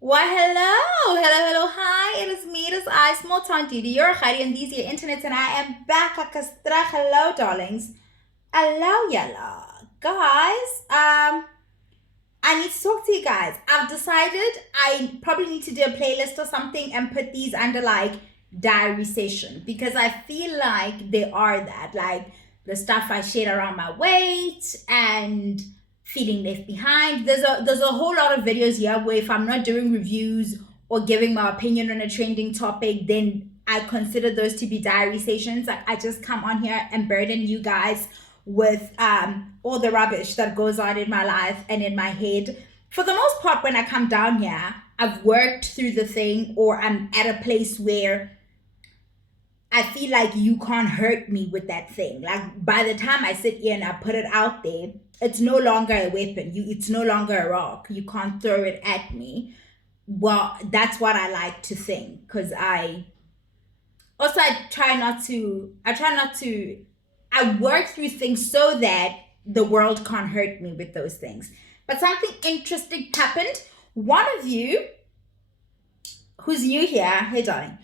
Why, hello, hi, it is me, it is I, Small Town Didi, your Heidi, and these are your internet, and I am back like a strach. Hello, darlings. Hello, yalla. Guys, I need to talk to you guys. I've decided I probably need to do a playlist or something and put these under like diary session because I feel like they are that. Like the stuff I shared around my weight and feeling left behind. There's a whole lot of videos here where if I'm not doing reviews or giving my opinion on a trending topic, then I consider those to be diary sessions. Like I just come on here and burden you guys with all the rubbish that goes on in my life and in my head. For the most part, when I come down here, I've worked through the thing, or I'm at a place where I feel like you can't hurt me with that thing. Like by the time I sit here and I put it out there, it's no longer a weapon. It's no longer a rock. You can't throw it at me. Well, that's what I like to think because I try not to. I work through things so that the world can't hurt me with those things. But something interesting happened. One of you who's new here, hey darling,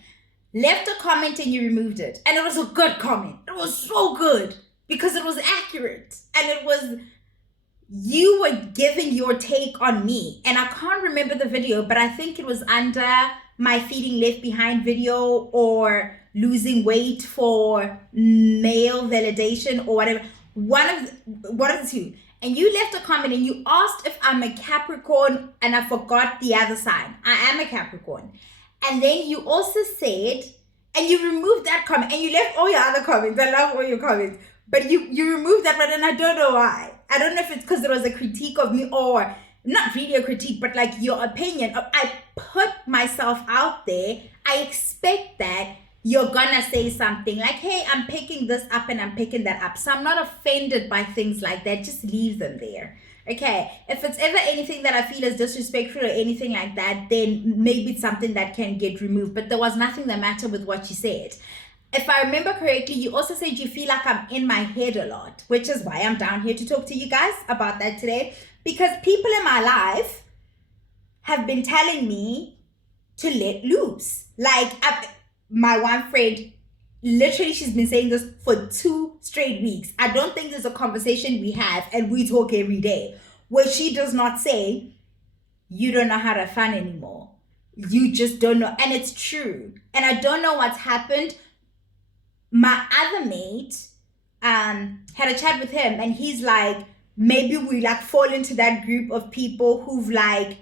left a comment and you removed it. And it was a good comment. It was so good because it was accurate. And it was, you were giving your take on me. And I can't remember the video, but I think it was under my feeling left behind video or losing weight for male validation or whatever. One of the two. And you left a comment and you asked if I'm a Capricorn, and I forgot the other sign. I am a Capricorn. And then you also said, and you removed that comment and you left all your other comments. I love all your comments. But you removed that one and I don't know why. I don't know if it's because it was a critique of me or not really a critique, but like your opinion. I put myself out there. I expect that you're gonna say something like, hey, I'm picking this up and I'm picking that up. So I'm not offended by things like that. Just leave them there. Okay, if it's ever anything that I feel is disrespectful or anything like that, then maybe it's something that can get removed. But there was nothing the matter with what you said. If I remember correctly, you also said you feel like I'm in my head a lot, which is why I'm down here to talk to you guys about that today. Because people in my life have been telling me to let loose. Like, my one friend, literally, she's been saying this for 2 straight weeks. I don't think there's a conversation we have, and we talk every day, where she does not say, you don't know how to fun anymore. You just don't know. And it's true. And I don't know what's happened. My other mate had a chat with him, and he's like, maybe we like fall into that group of people who've like,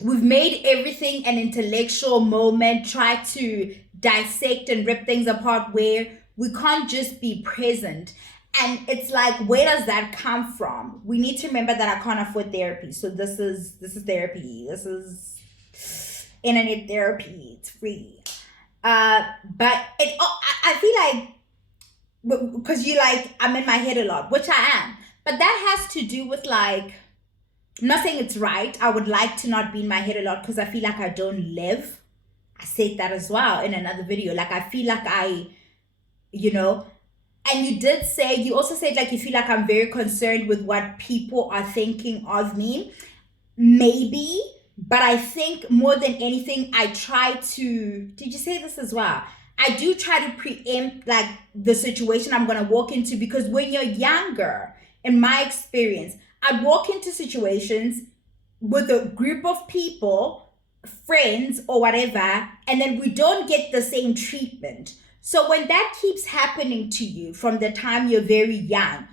we've made everything an intellectual moment, try to dissect and rip things apart where we can't just be present. And it's like, where does that come from? We need to remember that I can't afford therapy. So this is therapy. This is internet therapy. It's free. But I feel like, because you like, I'm in my head a lot, which I am. But that has to do with like, I'm not saying it's right. I would like to not be in my head a lot because I feel like I don't live. I said that as well in another video. Like I feel like you know, and you also said like you feel like I'm very concerned with what people are thinking of me. Maybe, but I think more than anything, I try to, did you say this as well? I do try to preempt like the situation I'm going to walk into, because when you're younger, in my experience, I'd walk into situations with a group of people, friends or whatever, and then we don't get the same treatment. So when that keeps happening to you from the time you're very young,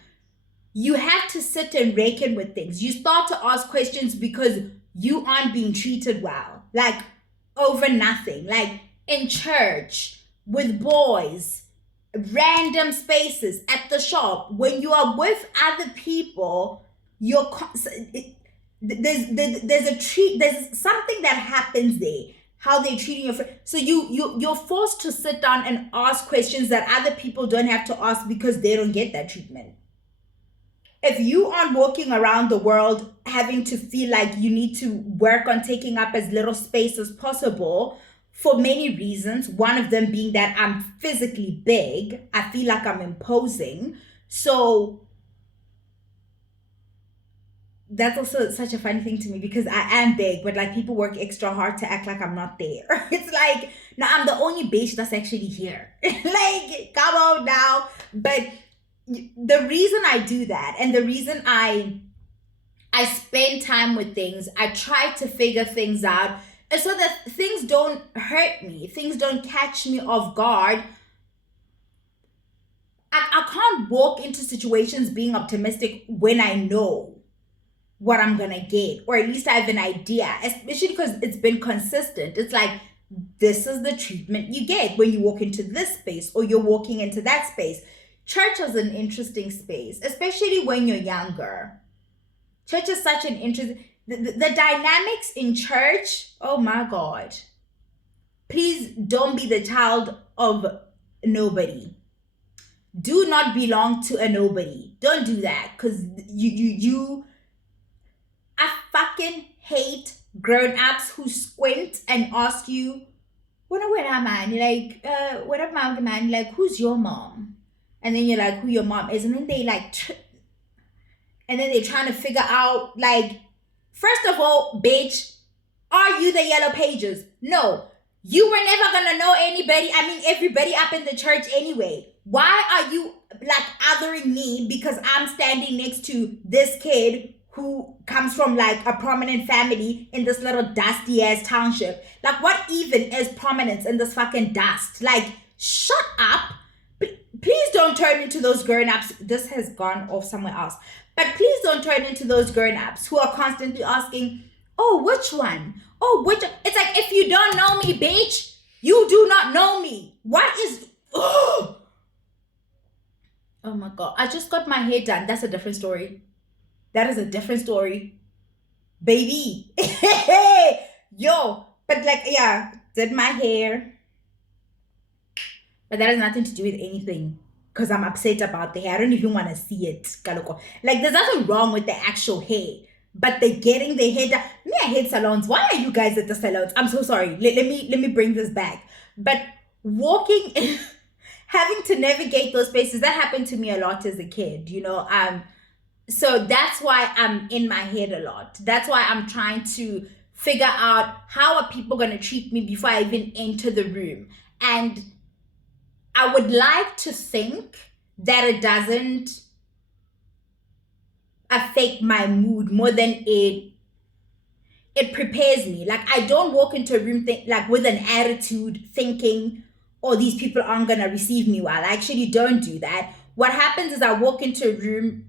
you have to sit and reckon with things. You start to ask questions because you aren't being treated well, like over nothing, like in church, with boys, random spaces, at the shop. When you are with other people, there's something that happens there, how they're treating your friend. So you're forced to sit down and ask questions that other people don't have to ask because they don't get that treatment. If you aren't walking around the world having to feel like you need to work on taking up as little space as possible for many reasons, one of them being that I'm physically big, I feel like I'm imposing. So that's also such a funny thing to me because I am big, but like people work extra hard to act like I'm not there. It's like, no, I'm the only bitch that's actually here. Like, come on now. But the reason I do that and the reason I spend time with things, I try to figure things out so that things don't hurt me, things don't catch me off guard. I can't walk into situations being optimistic when I know what I'm gonna get, or at least I have an idea, especially because it's been consistent. It's like, this is the treatment you get when you walk into this space or you're walking into that space. Church is an interesting space, especially when you're younger. Church is such an interesting, the dynamics in church, oh my God. Please don't be the child of nobody. Do not belong to a nobody. Don't do that because I fucking hate grown-ups who squint and ask you, what am I? You're like, what up, mom, man? Like, who's your mom? And then you're like, who your mom is? And then they like, and then they're trying to figure out, like, first of all, bitch, are you the yellow pages? No. You were never gonna know anybody. I mean, everybody up in the church anyway. Why are you like othering me because I'm standing next to this kid who comes from like a prominent family in this little dusty ass township? Like, what even is prominence in this fucking dust? Like, shut up. Please don't turn into those grown-ups. This has gone off somewhere else. But please don't turn into those grown-ups who are constantly asking, oh, which one? Oh, which? It's like, if you don't know me, bitch, you do not know me. What is... Oh my God. I just got my hair done. That's a different story. That is a different story. Baby. Yo. But like, yeah, did my hair. But that has nothing to do with anything. Because I'm upset about the hair. I don't even want to see it. Kaloko. Like, there's nothing wrong with the actual hair. But they're getting their hair done. Me, I hate salons. Why are you guys at the salons? I'm so sorry. Let me bring this back. But walking, having to navigate those spaces, that happened to me a lot as a kid, you know. So that's why I'm in my head a lot. That's why I'm trying to figure out how are people going to treat me before I even enter the room. And I would like to think that it doesn't affect my mood more than it prepares me. Like, I don't walk into a room like with an attitude thinking, oh, these people aren't gonna receive me well. I actually don't do that. What happens is I walk into a room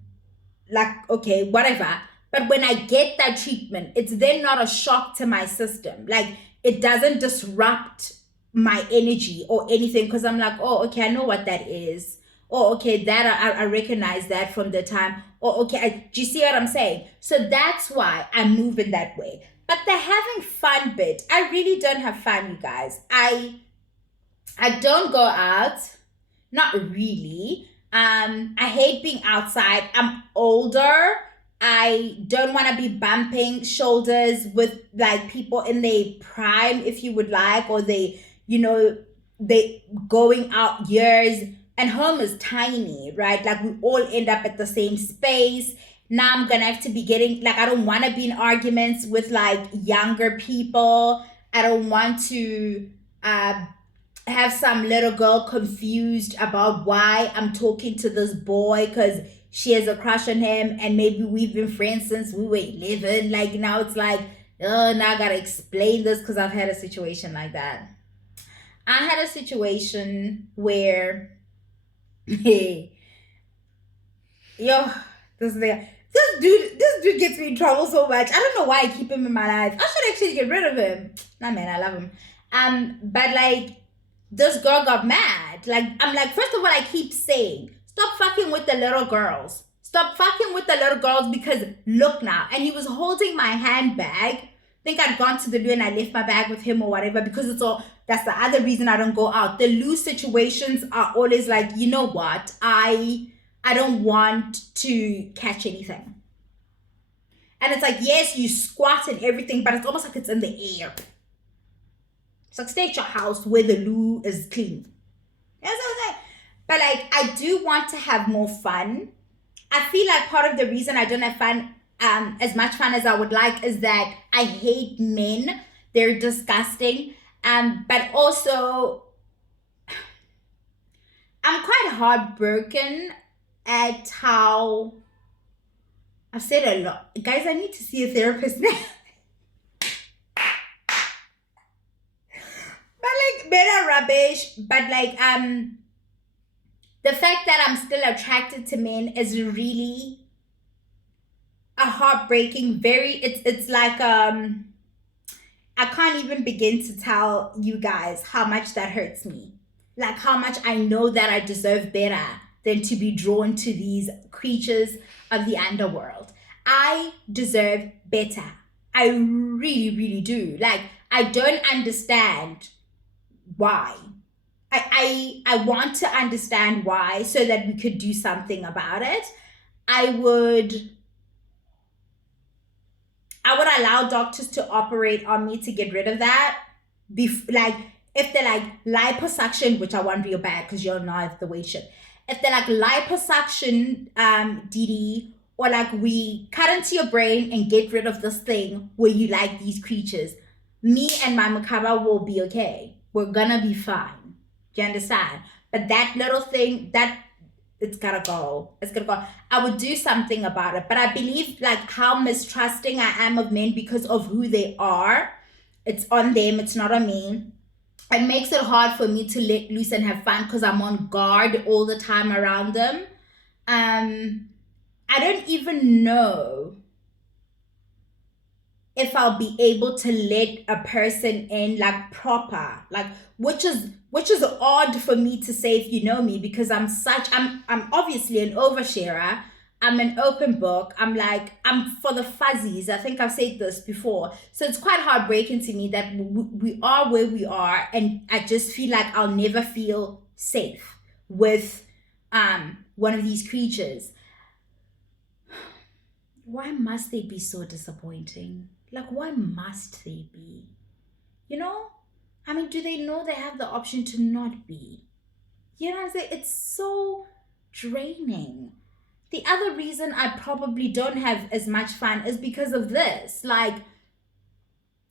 like, okay, whatever. But when I get that treatment, it's then not a shock to my system. Like, it doesn't disrupt my energy or anything because I'm like, oh, okay, I know what that is. Oh, okay, that I recognize that from the time. Oh, okay, do you see what I'm saying? So that's why I move in that way. But the having fun bit, I really don't have fun, you guys. I don't go out, not really. I hate being outside. I'm older. I don't want to be bumping shoulders with like people in their prime, if you would like, or they going out years. And home is tiny, right? Like, we all end up at the same space. Now I'm gonna have to be getting, like, I don't want to be in arguments with like younger people. I don't want to have some little girl confused about why I'm talking to this boy because she has a crush on him and maybe we've been friends since we were 11. Like, now it's like, oh, now I gotta explain this because I've had a situation like that. I had a situation where, hey, yo, this dude gets me in trouble so much. I don't know why I keep him in my life. I should actually get rid of him. Nah, man, I love him. But like, this girl got mad. Like, I'm like, first of all, I keep saying, stop fucking with the little girls. Stop fucking with the little girls because look now. And he was holding my handbag. I think I'd gone to the loo and I left my bag with him or whatever because that's the other reason I don't go out. The loo situations are always like, you know what? I don't want to catch anything. And it's like, yes, you squat and everything, but it's almost like it's in the air. It's like, stay at your house where the loo is clean. That's what I'm saying. But like, I do want to have more fun. I feel like part of the reason I don't have fun as much fun as I would like, is that I hate men. They're disgusting. But also, I'm quite heartbroken at how I've said a lot. Guys, I need to see a therapist now. But like, men are rubbish. But like, the fact that I'm still attracted to men is really a heartbreaking. It's like I can't even begin to tell you guys how much that hurts me. Like how much I know that I deserve better than to be drawn to these creatures of the underworld. I deserve better. I really, really do. Like, I don't understand why. I want to understand why so that we could do something about it. I would allow doctors to operate on me to get rid of that. Like, if they're like liposuction, which I want real bad because you'll know if the weight shit. If they're like liposuction, DD, or like we cut into your brain and get rid of this thing where you like these creatures, me and my macabre will be okay. We're gonna be fine. Do you understand? But that little thing, that it's gotta go. It's gonna go. I would do something about it. But I believe like how mistrusting I am of men because of who they are. It's on them, it's not on me. It makes it hard for me to let loose and have fun because I'm on guard all the time around them. I don't even know if I'll be able to let a person in like proper, like which is odd for me to say if you know me, because I'm obviously an oversharer. I'm an open book. I'm for the fuzzies. I think I've said this before. So it's quite heartbreaking to me that we are where we are, and I just feel like I'll never feel safe with one of these creatures. Why must they be so disappointing? Like, why must they be? You know? I mean, do they know they have the option to not be? You know what I'm saying? It's so draining. The other reason I probably don't have as much fun is because of this. Like,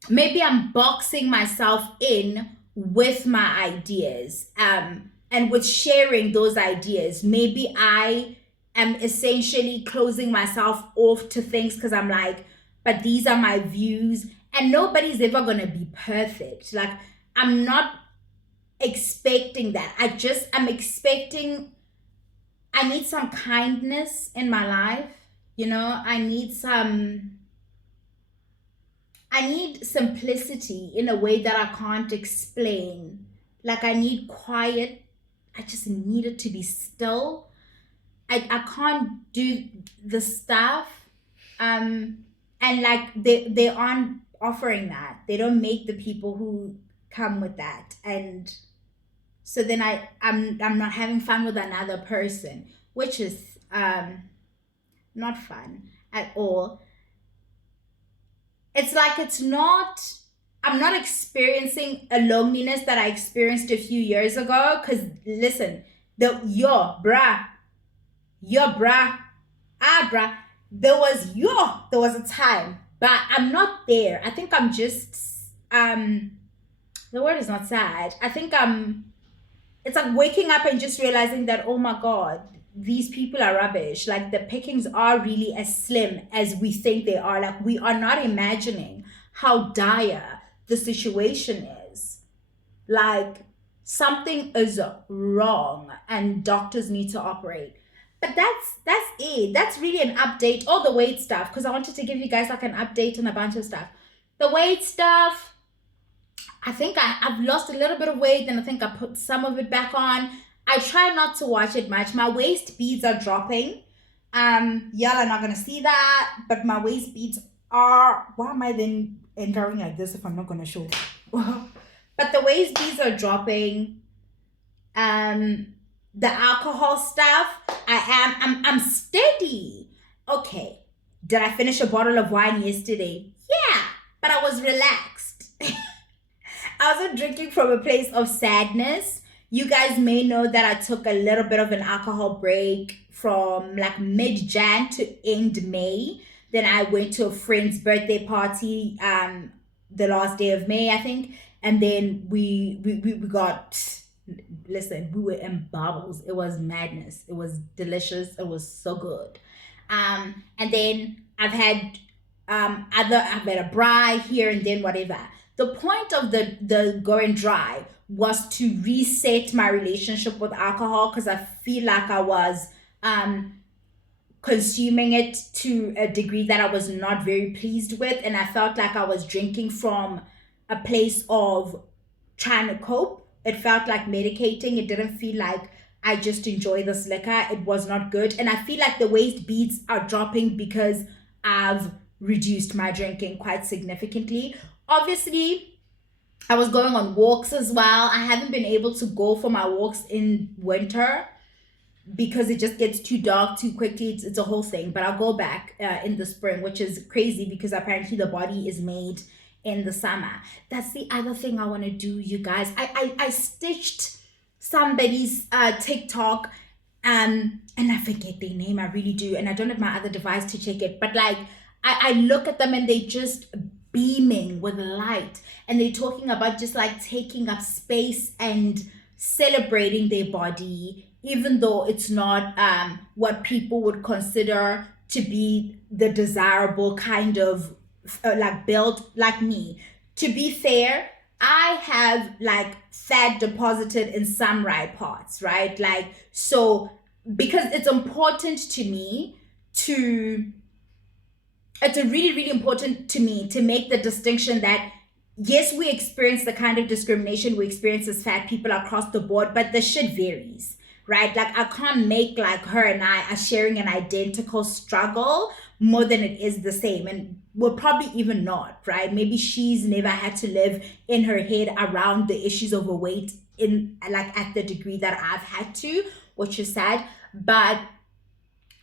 maybe I'm boxing myself in with my ideas, and with sharing those ideas. Maybe I am essentially closing myself off to things because I'm like, but these are my views, and nobody's ever going to be perfect. Like, I'm not expecting that. I'm expecting, I need some kindness in my life. You know, I need simplicity in a way that I can't explain. Like, I need quiet. I just need it to be still. I can't do the stuff. And like they aren't offering that. They don't make the people who come with that. And so then I'm not having fun with another person, which is not fun at all. It's like I'm not experiencing a loneliness that I experienced a few years ago. Cause listen, bruh, bruh, there was a time, but I'm not there. I think I'm just the word is not sad. I think it's like waking up and just realizing that, oh my God, these people are rubbish. Like, the pickings are really as slim as we think they are. Like, we are not imagining how dire the situation is. Like, something is wrong and doctors need to operate. But that's it. That's really an update. All the weight stuff, because I wanted to give you guys like an update on a bunch of stuff. The weight stuff, I think I've lost a little bit of weight, and I think I put some of it back on. I try not to watch it much. My waist beads are dropping. Y'all are not gonna see that, but my waist beads are. Why am I then entering like this if I'm not gonna show? But the waist beads are dropping. The alcohol stuff, I'm steady. Okay, did I finish a bottle of wine yesterday? Yeah, but I was relaxed. I wasn't drinking from a place of sadness. You guys may know that I took a little bit of an alcohol break from like mid-Jan to end May. Then I went to a friend's birthday party the last day of May, I think. And then we got, listen, we were in bubbles. It was madness. It was delicious. It was so good. And then I've had a bri here and then whatever. The point of the going dry was to reset my relationship with alcohol, because I feel like I was consuming it to a degree that I was not very pleased with, and I felt like I was drinking from a place of trying to cope. It felt like medicating. It didn't feel like I just enjoy this liquor. It was not good. And I feel like the waist beads are dropping because I've reduced my drinking quite significantly. Obviously, I was going on walks as well. I haven't been able to go for my walks in winter because it just gets too dark too quickly. It's a whole thing. But I'll go back in the spring, which is crazy because apparently the body is made in the summer. That's the other thing I want to do, you guys. I stitched somebody's TikTok, and I forget their name. I really do, and I don't have my other device to check it. But like, I look at them and they just beaming with light, and they're talking about just like taking up space and celebrating their body, even though it's not what people would consider to be the desirable kind of like build like me. To be fair, I have like fat deposited in some right parts, right? Like, so because it's important to me to, it's a really, really important to me to make the distinction that yes, we experience the kind of discrimination we experience as fat people across the board, but the shit varies, right? Like, I can't make like her and I are sharing an identical struggle more than it is the same. And we're probably even not, right? Maybe she's never had to live in her head around the issues of weight in like at the degree that I've had to, which is sad. But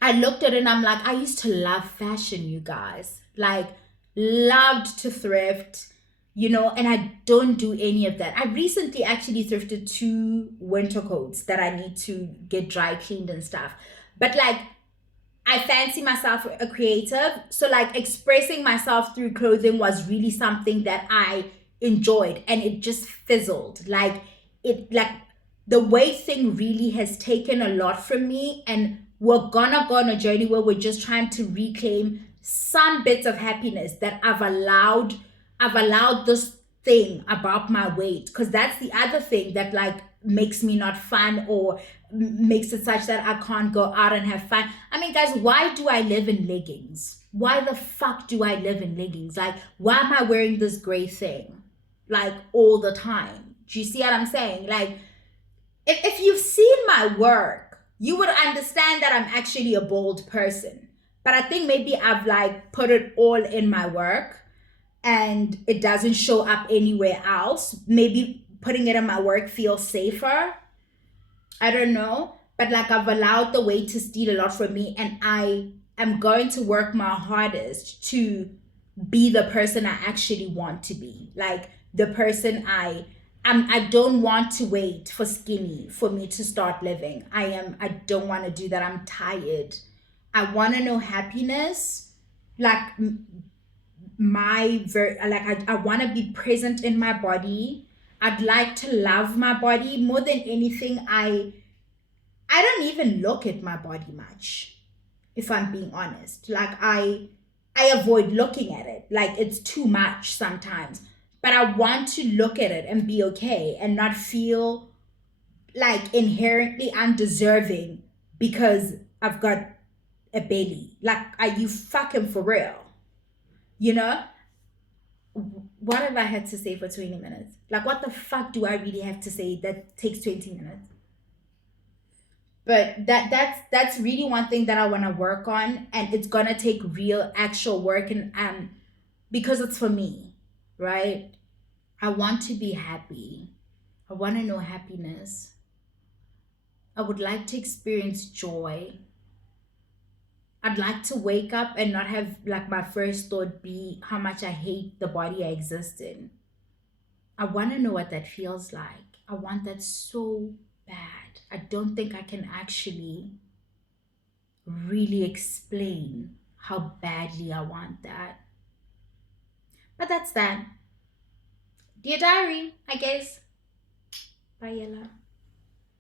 I looked at it and I'm like, I used to love fashion, you guys. Like, loved to thrift, you know, and I don't do any of that. I recently actually thrifted 2 winter coats that I need to get dry cleaned and stuff. But like, I fancy myself a creative. So like, expressing myself through clothing was really something that I enjoyed, and it just fizzled. Like, it like the weight thing really has taken a lot from me, and we're gonna go on a journey where we're just trying to reclaim some bits of happiness that I've allowed this thing about my weight, because that's the other thing that like makes me not fun or makes it such that I can't go out and have fun. I mean, guys, why do I live in leggings? Why the fuck do I live in leggings? Like, why am I wearing this gray thing like all the time? Do you see what I'm saying? Like, if you've seen my work, you would understand that I'm actually a bold person. But I think maybe I've like put it all in my work and it doesn't show up anywhere else. Maybe putting it in my work feels safer. I don't know. But like, I've allowed the weight to steal a lot from me, and I am going to work my hardest to be the person I actually want to be. Like, the person I don't want to wait for skinny for me to start living. I don't want to do that. I'm tired. I want to know happiness. Like, I want to be present in my body. I'd like to love my body more than anything. I don't even look at my body much, if I'm being honest. Like, I avoid looking at it. Like, it's too much sometimes. But I want to look at it and be okay and not feel like inherently undeserving because I've got a belly. Like, are you fucking for real? You know? What have I had to say for 20 minutes? Like, what the fuck do I really have to say that takes 20 minutes? But that's really one thing that I want to work on, and it's gonna take real actual work, and because it's for me, right? I want to be happy. I want to know happiness. I would like to experience joy. I'd like to wake up and not have like my first thought be how much I hate the body I exist in. I want to know what that feels like. I want that so bad. I don't think I can actually really explain how badly I want that. But that's that. Dear diary, I guess. Bye, Yella.